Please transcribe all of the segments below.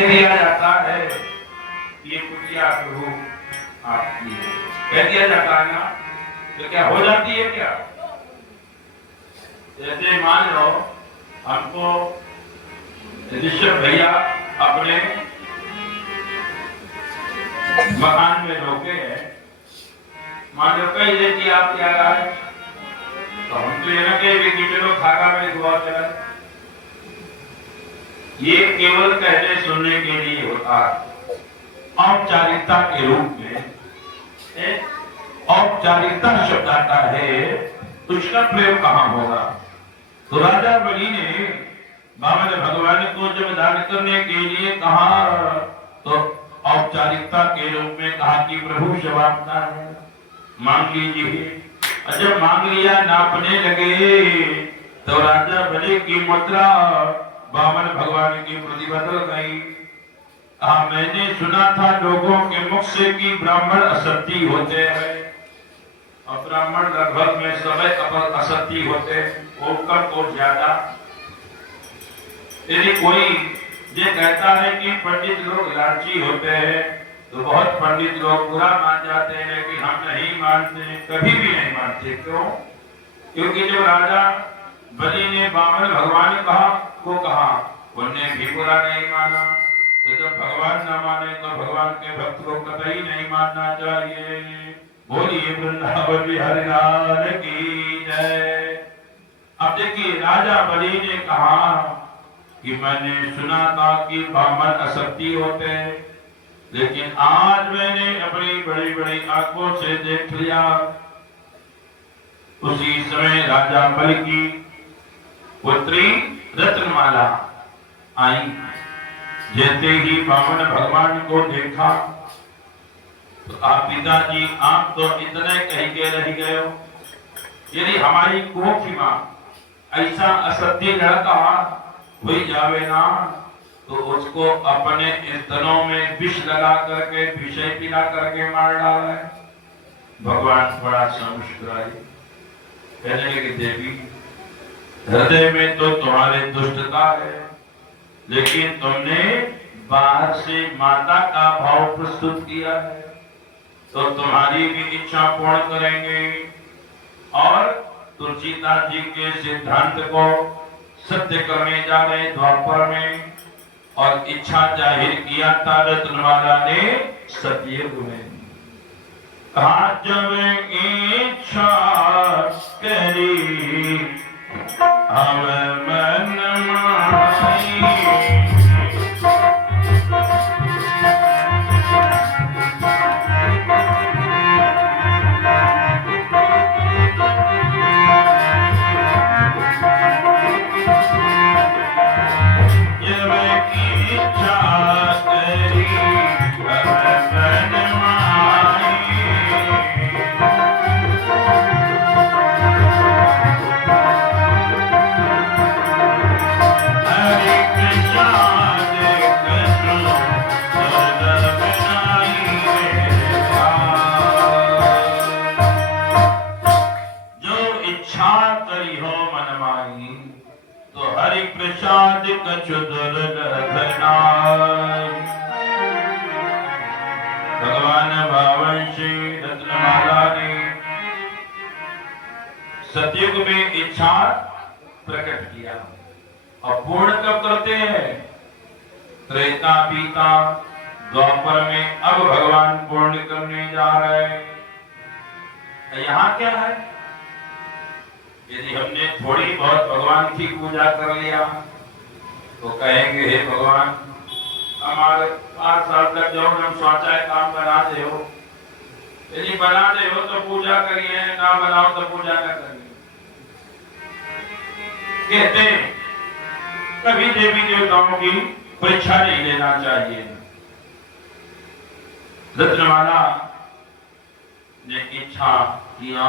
कह दिया जाता है ये कुटिया प्रभु आपकी है, कह दिया जाता है ना, तो क्या हो जाती है क्या? जैसे मान लो हमको ऋषभ भैया अपने मकान में रोके हैं, मान लो कई देती आप क्या रहा है, तो हम तो ये ना कहे कि चलो खाका में दुआ चला, ये केवल कहने सुनने के लिए होता है। औपचारिकता के रूप में औपचारिकता शब्द आता है, उसका प्रयोग कहां होगा? तो राजा बलि ने बामन भगवान को जब दान करने के लिए कहा तो औपचारिकता के रूप में कहा कि प्रभु जवाबता है, मांग लीजिए। और जब मांग लिया, नापने लगे तो राजा बलि की मुद्रा बामन भगवान की प्रति बदल गई। मैंने सुना था लोगों के मुख से कि ब्राह्मण असत्य होते हैं, और ब्राह्मण लगभग में सभी असत्य होते, वो कम को ज्यादा। यदि कोई ये कहता है कि पंडित लोग लालची होते हैं, तो बहुत पंडित लोग बुरा मान जाते हैं, लेकिन हम नहीं मानते, कभी भी नहीं मानते। क्यों? क्योंकि जब राजा बलि ने बामन भगवान को कहा, उन्हें भी बुरा नहीं माना। तो जब भगवान न माने तो भगवान के भक्त को कतई नहीं मानना चाहिए। बोलिए वृंदावन बिहारी लाल की जय। अब देखिए, राजा बलि ने कहा कि मैंने सुना था कि बामन असत्य होते हैं, लेकिन आज मैंने अपनी बड़ी बड़ी आंखों से देख लिया। उसी समय राजा बलि की पुत्री रत्नमाला आई। जैसे ही बामन भगवान को देखा तो आप पिताजी, आप तो इतने कह के रह गए हो, यदि हमारी कोखी मां ऐसा असत्य लड़का हुई जावे ना, तो उसको अपने स्तनों में विष लगा करके, विषय पिला करके मार डाला है। भगवान बड़ा मुस्कुराए, कहने लगे देवी, हृदय में तो तुम्हारे दुष्टता है, लेकिन तुमने बाहर से माता का भाव प्रस्तुत किया है, तो तुम्हारी भी इच्छा पूर्ण करेंगे। और तुलसीदास जी के सिद्धांत को सत्य करने जा रहे द्वापर में, और इच्छा जाहिर किया था रत्नमाला ने सतयुग में। कहा जब इच्छा करी अब मन माई, प्रसाद कछु भगवान भावंशी रत्नमाला ने सतयुग में इच्छा प्रकट किया। और पूर्ण कब करते हैं? त्रेता पीता द्वापर में, अब भगवान पूर्ण करने जा रहे हैं। यहाँ क्या है? यदि हमने थोड़ी बहुत भगवान की पूजा कर लिया तो कहेंगे हे भगवान, हमारे 5 साल तक जो हम शौचालय काम बना दे हो, यदि बना दे हो तो पूजा करिए, ना बनाओ तो पूजा न करिए। कहते हैं कभी देवी देवताओं की परीक्षा नहीं लेना चाहिए। रत्नमाला ने इच्छा किया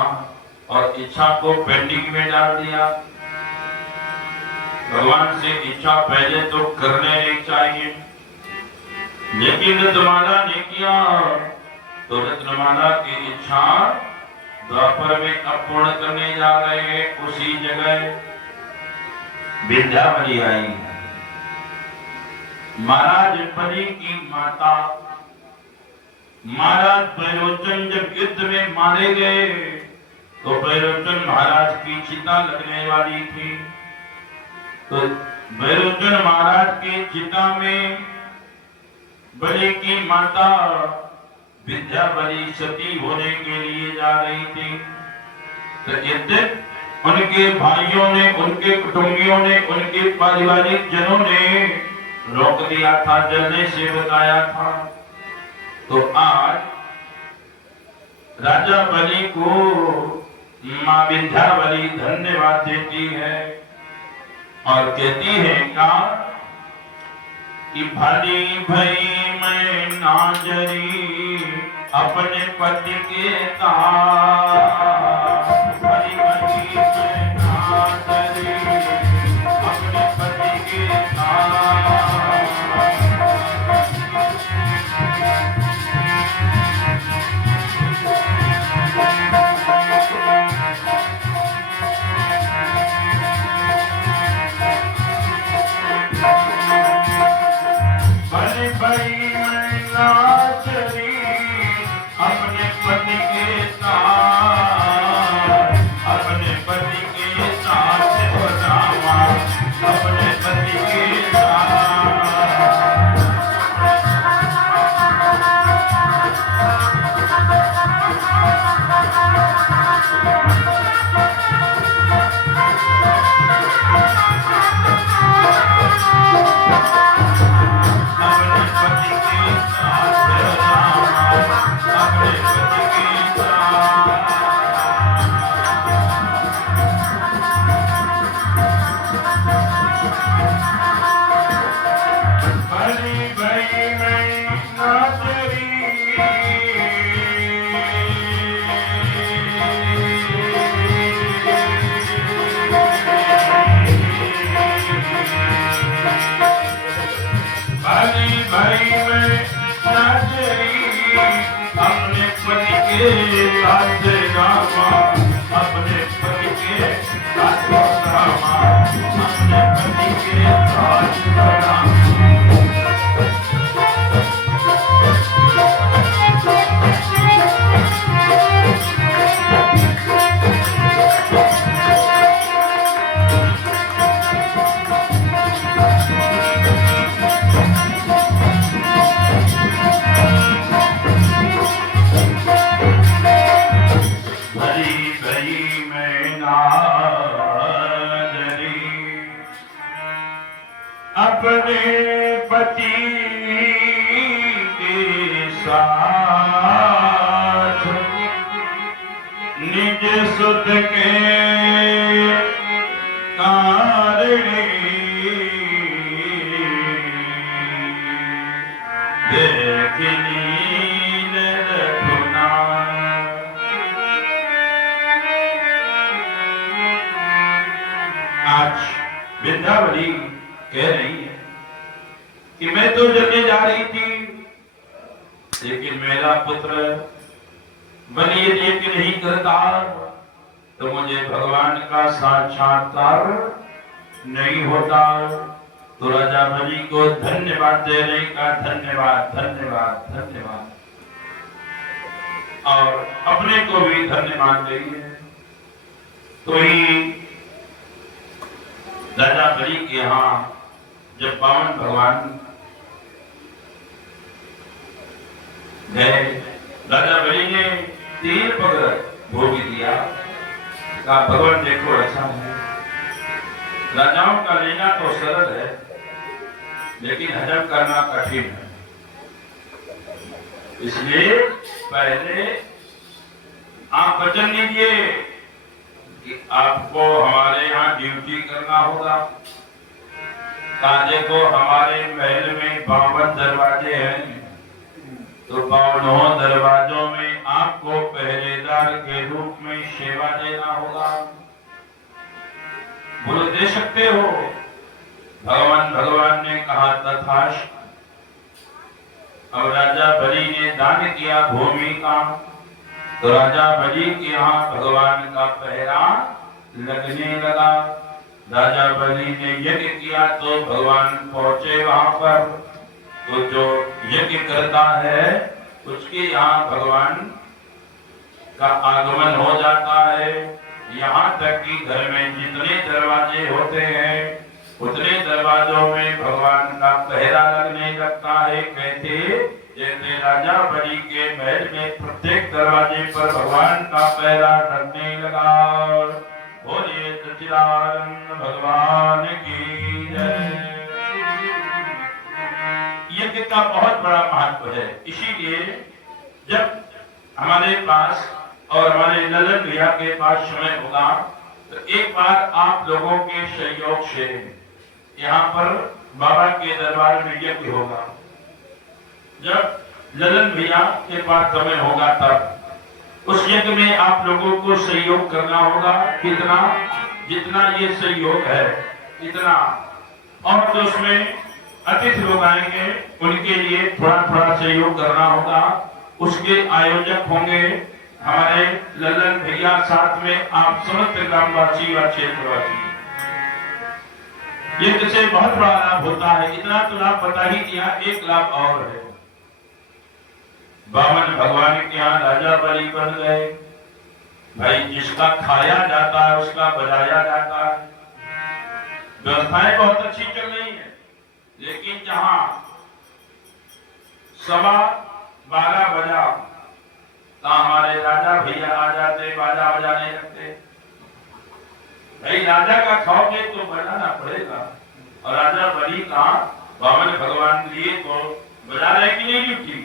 और इच्छा को पेंडिंग में डाल दिया। भगवान से इच्छा पहले तो करने नहीं चाहिए, लेकिन रत्नमाला ने किया तो रत्नमाला की इच्छा द्वापर में अपूर्ण करने जा रहे हैं। उसी जगह विंध्यावली आई। महाराज बलि की माता महाराज बैरोचन जब युद्ध में मारे गए तो बैरोचन महाराज की चिता लगने वाली थी। तो बैरोचन महाराज की चिता में बलि की माता विद्याबली सती होने के लिए जा रही थी। तो इतने उनके भाइयों ने, उनके कुटुंबियों ने, उनके पारिवारिक जनों ने रोक दिया था, जलने से बताया था। तो आज राजा बलि को मां विद्याबली धन्यवाद देती है और कहती है का कि भली भई मैं नाजरी अपने पति के तार, भली भई मैं नाजरी अपने पति के तार। भली भई मैं नाजरी अपने पति के साथ, अपने पति के साथ बतावा, अपने पति के साथ। अपने पति के साथ बतावा, अपने पति के साथ। भली भई मैं नाजरी भली भई मैं नाजरी अपने पति के साथ गावा, अपने पति के साथ गावा, अपने पति के साथ गावा। भली भई मैं नाजरी अपने पति के साथ, निज सुत के कारणे देखनी आज विद्यावली कह रही है कि मैं तो जलने जा रही थी, लेकिन मेरा पुत्र बलि यदि नहीं करता तो मुझे भगवान का साक्षात्कार नहीं होता। तो राजा बलि को धन्यवाद देने का धन्यवाद धन्यवाद धन्यवाद, और अपने को भी धन्यवाद देंगे। तो ही राजा बलि के यहाँ जब पावन भगवान गए, राजा बलि ने 3 पग भोग दिया। कहा भगवान देखो अच्छा है, राजाओं का लेना तो सरल है लेकिन हजम करना कठिन है, इसलिए पहले आप वचन लीजिए कि आपको हमारे यहाँ ड्यूटी करना होगा। देखो हमारे महल में 52 दरवाजे हैं, तो 52 दरवाजों में आपको पहरेदार के रूप में सेवा देना होगा। बोलो दे सकते हो? भगवान ने कहा तथास्तु। अब राजा बलि ने दान किया भूमि का, तो राजा बलि के यहाँ भगवान का पहरा लगने लगा। राजा बलि ने यज्ञ किया तो भगवान पहुंचे वहां पर। तो जो यज्ञ करता है उसके यहाँ भगवान का आगमन हो जाता है। यहाँ तक कि घर में जितने दरवाजे होते हैं उतने दरवाजों में भगवान का पहरा लगने लगता है। कहते जैसे राजा बलि के महल में प्रत्येक दरवाजे पर भगवान का पहरा लगने लगा। बोलिए सच्चिदानंद भगवान की जय। यज्ञ का बहुत बड़ा महत्व है। इसीलिए जब हमारे पास और हमारे ललन भैया के पास समय होगा तो एक बार आप लोगों के सहयोग से यहाँ पर बाबा के दरबार में यज्ञ होगा। जब ललन भैया के पास समय होगा तब उस यज्ञ में आप लोगों को सहयोग करना होगा। कितना? जितना ये सहयोग है इतना। और जो उसमें अतिथि लोग आएंगे उनके लिए थोड़ा थोड़ा सहयोग करना होगा। उसके आयोजक होंगे हमारे ललन भैया, साथ में आप समस्त ग्रामवासी व क्षेत्रवासी। ये से बहुत बड़ा लाभ होता है। इतना तो लाभ बता ही दिया, एक लाभ और है। बामन भगवान के यहाँ राजा बलि बन गए। भाई जिसका खाया जाता है उसका बजाया जाता है। व्यवस्थाएं बहुत अच्छी चल रही है, लेकिन जहां 12:15 बजा तो हमारे राजा भैया आ जाते, बाजा बजाने लगते। भाई राजा का खाओगे तो बजाना पड़ेगा। और राजा बलि का बामन भगवान लिए तो बजा रहे कि नहीं ड्यूटी।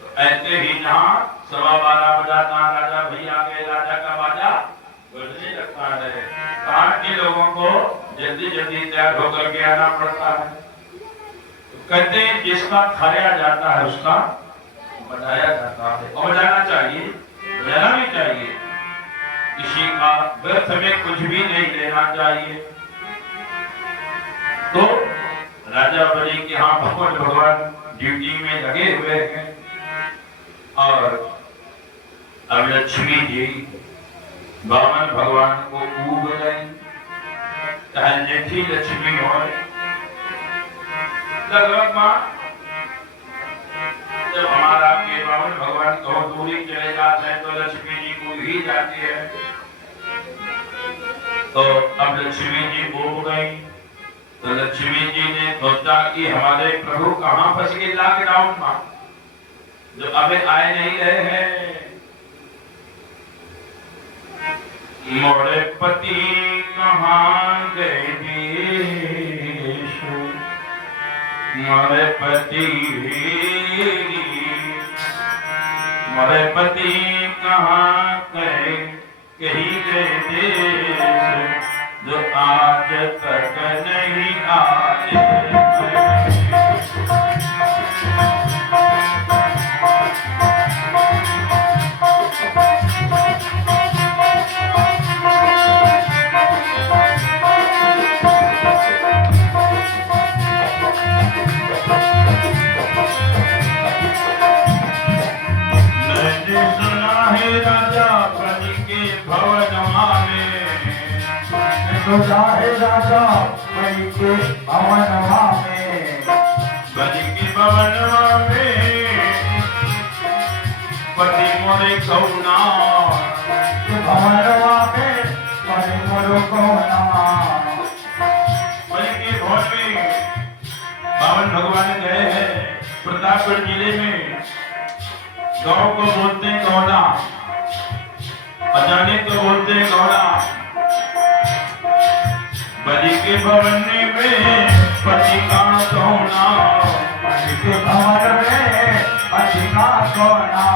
तो ऐसे ही जहाँ 12:15 बजाता राजा भैया के राजा का बाजा बजने लगता है। कहाँ के लोगों को जल्दी जल्दी तैयार होकर के आना पड़ता है। तो कहते हैं जिसका खाया जाता है उसका बजाया जाता है। और बजाना चाहिए, बजाना भी चाहिए। किसी का व्यर्थ में कुछ भी नहीं लेना चाहिए। तो राजा बलि के यहाँ भगवान ड्यूटी में लगे हुए हैं। और अब लक्ष्मी जी बामन भगवान को पूज गए। चाहे जेठी लक्ष्मी हो, लगभग मां जब हमारा के बामन भगवान को दूरी चले जाते हैं तो लक्ष्मी जी को ही जाती है। तो अब लक्ष्मी जी उब गई। तो लक्ष्मी जी ने सोचा कि हमारे प्रभु कहाँ फंस गए लॉकडाउन में, जो अभी आए नहीं रहे हैं। मोरे पति कहाँ गए देश, मोरे पति कहाँ गए, कहीं गए देश, जो आज तक नहीं आए। चाहे राजा बलि के भवनवा में, बलि के भवनवा में पति मोरे कौना, भवनवा में पति मोरे कौना। बलि के भवन में बामन भगवान गए हैं। प्रतापगढ़ जिले में गांव को बोलते हैं गौड़ा, अजाने को बोलते हैं गौड़ा। बलि के भवन में पति का सोना, बलि के भवन में पति का सोना।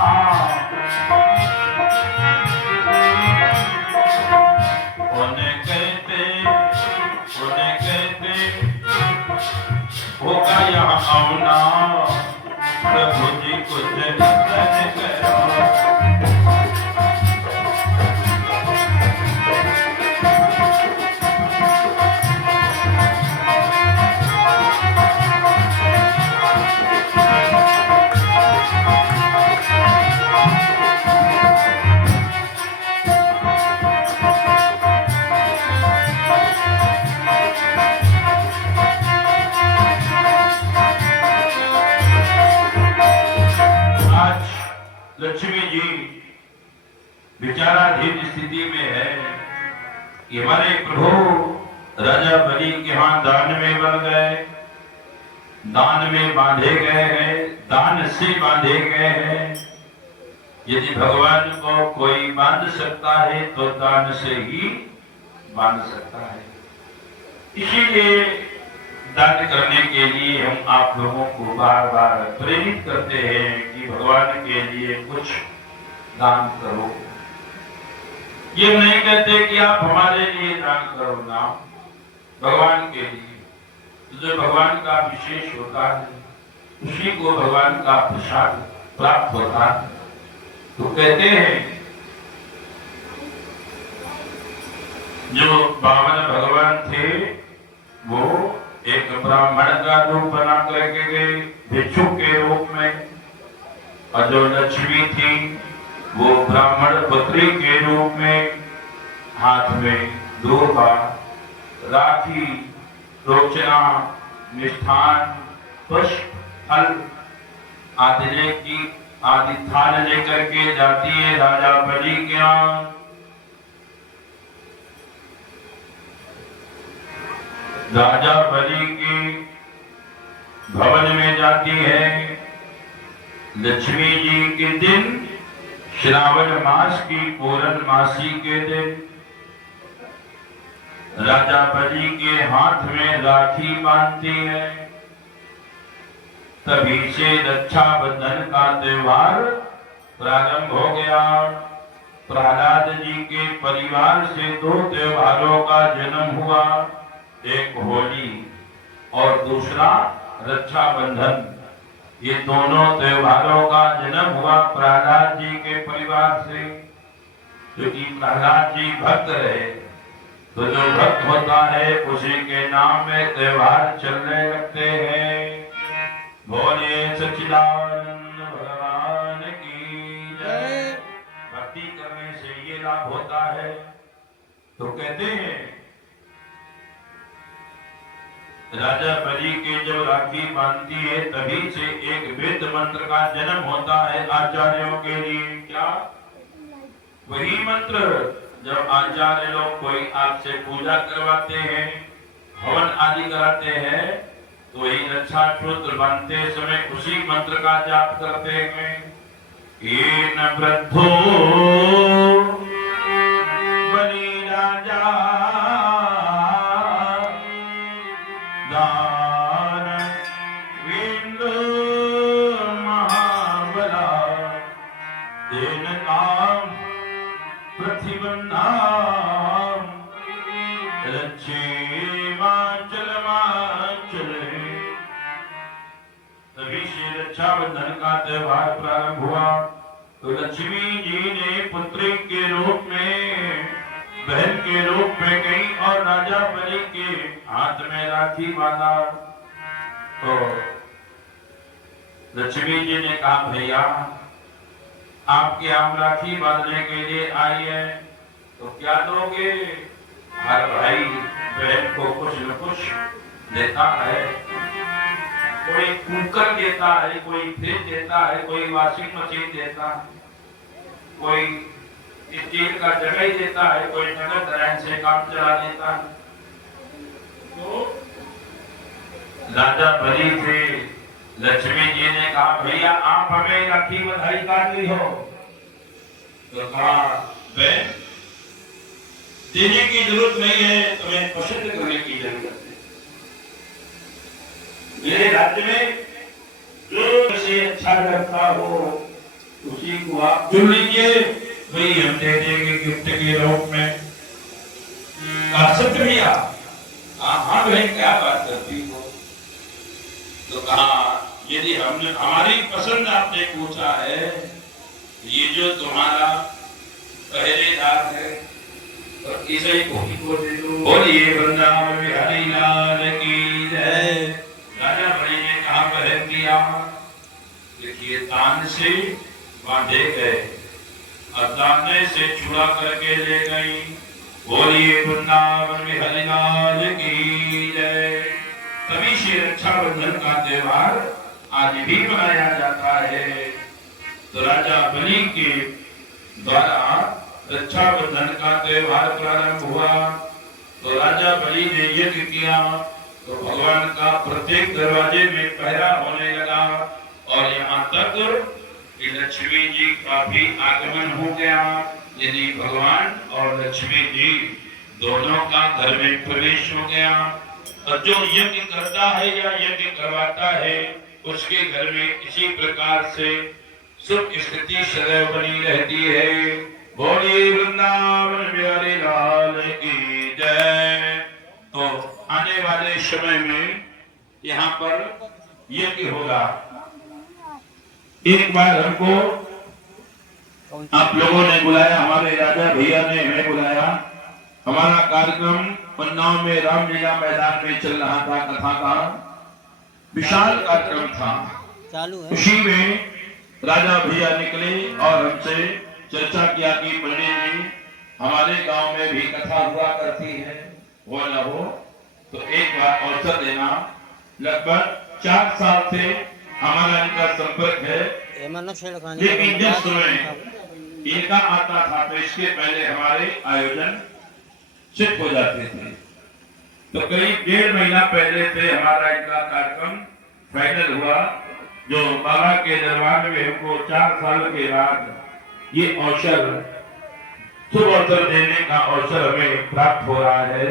उन्हें कहते होगा यहाँ आना, प्रभु जी कुछ दर्शन करो। लक्ष्मी जी विचाराधीन स्थिति में है कि हमारे प्रभु राजा बलि के हाथ दान में बन गए, दान में बांधे गए हैं, दान से बांधे गए हैं। यदि भगवान को कोई बांध सकता है तो दान से ही बांध सकता है। इसीलिए दान करने के लिए हम आप लोगों को बार बार प्रेरित करते हैं कि भगवान के लिए कुछ दान करो। ये नहीं कहते कि आप हमारे लिए दान करो ना, भगवान के लिए। तो जो भगवान का विशेष होता है उसी को भगवान का प्रसाद प्राप्त होता है। तो कहते हैं जो 52 भगवान थे वो एक ब्राह्मण का रूप बना करके गए भिक्षु के रूप में, और जो लक्ष्मी थी वो ब्राह्मण पुत्री के रूप में हाथ में दूर्वा, राखी, रोचना, मिष्ठान, पुष्प, फल आदि थाल लेकर के जाती है राजा बलि के यहाँ। राजा बलि के भवन में जाती है। लक्ष्मी जी के दिन श्रावण मास की पूर्णमासी के दिन राजा बलि के हाथ में राखी बांधती है। तभी से रक्षाबंधन का त्योहार प्रारंभ हो गया। प्रहलाद जी के परिवार से 2 त्योहारों का जन्म हुआ, एक होली और दूसरा रक्षाबंधन। ये दोनों त्योहारों का जन्म हुआ प्रहलाद जी के परिवार से, क्योंकि प्रहलाद जी भक्त रहे। तो जो भक्त होता है उसी के नाम में त्योहार चलने लगते हैं। बोले सच्चिदानंद भगवान की जय। भक्ति करने से ये लाभ होता है। तो कहते हैं राजा बलि के जब राखी बांधती है तभी से एक वेद मंत्र का जन्म होता है आचार्यों के लिए। क्या? वही मंत्र जब आचार्य लोग कोई आपसे पूजा करवाते हैं, हवन आदि कराते हैं, तो वही रक्षा सूत्र बांधते समय उसी मंत्र का जाप करते हैं। ये न वृद्धो बलि राजा दान विंदु महाबला देन काम प्रतिबंधाम रक्षे माचल तभी से रक्षाबंधन का त्योहार प्रारंभ हुआ। तो लक्ष्मी जी ने पुत्री के रूप में, बहन के रूप में गई और राजा बलि के हाथ में राखी बांधा। तो लक्ष्मी जी ने कहा भैया आपके हम राखी बांधने के लिए आई है, तो क्या दोगे? हर भाई बहन को कुछ न कुछ देता है। कोई कुकर देता है, कोई फ्रिज देता है, कोई वॉशिंग मशीन देता है, कोई स्टील का जगह देता है, कोई नगद धन से काम चला देता है। तो राजा बलि से लक्ष्मी जी ने कहा भैया आप हमें राखी बधाई काट ली हो। तो कहा बहन देने की जरूरत नहीं है, तुम्हें पसंद करने की जरूरत है। मेरे राज्य में जो से अच्छा लगता हो उसी को आप चुन लीजिए, वही हम दे देंगे गिफ्ट के रूप में। भैया हाँ बहन क्या बात करती हो? तो कहा यदि हमने हमारी पसंद आपने पूछा है, ये जो तुम्हारा पहरेदार है और इसे को दे दो। बोलिए वृंदावन बिहारी लाल की जय। राजा बलि ने कहा बहन किया, देखिए तान से बांधे गए और ताने से छुड़ा करके ले गई। बोलिए वृंदावन बिहारी लाल की जय। तभी से रक्षाबंधन का त्योहार आज भी मनाया जाता है। तो राजा बलि के द्वारा रक्षाबंधन का त्योहार प्रारंभ हुआ। तो राजा बलि ने यज्ञ किया तो भगवान का प्रत्येक दरवाजे में पहरा होने लगा और यहाँ तक कि लक्ष्मी जी का भी आगमन हो गया। यानी भगवान और लक्ष्मी जी दोनों का घर में प्रवेश हो गया। और जो यज्ञ करता है या यज्ञ करवाता है उसके घर में इसी प्रकार से सुख स्थिति सदैव बनी रहती है। बोलिए वृंदावन बिहारी लाल की जय। तो आने वाले समय में यहाँ पर यज्ञ होगा। एक बार हमको आप लोगों ने बुलाया, हमारे राजा भैया ने हमें बुलाया। हमारा कार्यक्रम उन्नाव में रामलीला मैदान में चल रहा था, कथा का विशाल कार्यक्रम था। चालू है। उसी में राजा भैया निकले और हमसे चर्चा किया कि पंडित जी हमारे गांव में भी कथा हुआ करती है, वो न हो तो एक बार अवसर देना। लगभग 4 साल से हमारा इनका संपर्क है, लेकिन जिस समय इनका आता था तो इसके पहले हमारे आयोजन शिफ्ट हो जाते थे। तो करीब 1.5 महीना पहले से हमारा इनका कार्यक्रम फाइनल हुआ। जो बाबा के दरबार में हमको 4 साल के बाद ये अवसर, शुभ अवसर देने का अवसर हमें प्राप्त हो रहा है।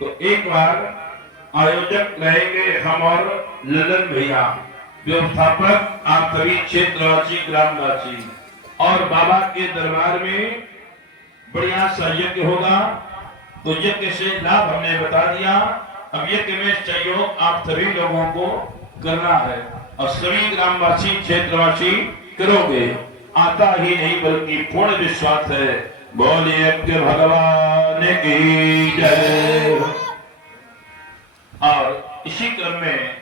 तो एक बार आयोजक रहेंगे हम और ललन भैया, व्यवस्थापक आप सभी क्षेत्रवासी ग्रामवासी। और बाबा के दरबार में बढ़िया सा यज्ञ होगा। तो यज्ञ से लाभ हमने बता दिया। अब यज्ञ में सहयोग आप सभी लोगों को करना है और सभी ग्रामवासी क्षेत्रवासी करोगे। आता ही नहीं बल्कि पूर्ण विश्वास है। बोलिए भगवान की जय। और इसी क्रम में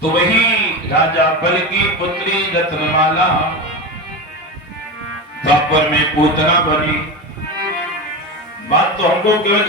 तो वही राजा बलि की पुत्री रत्नमाला द्वापर में पूतना बनी। बात तो हमको केवल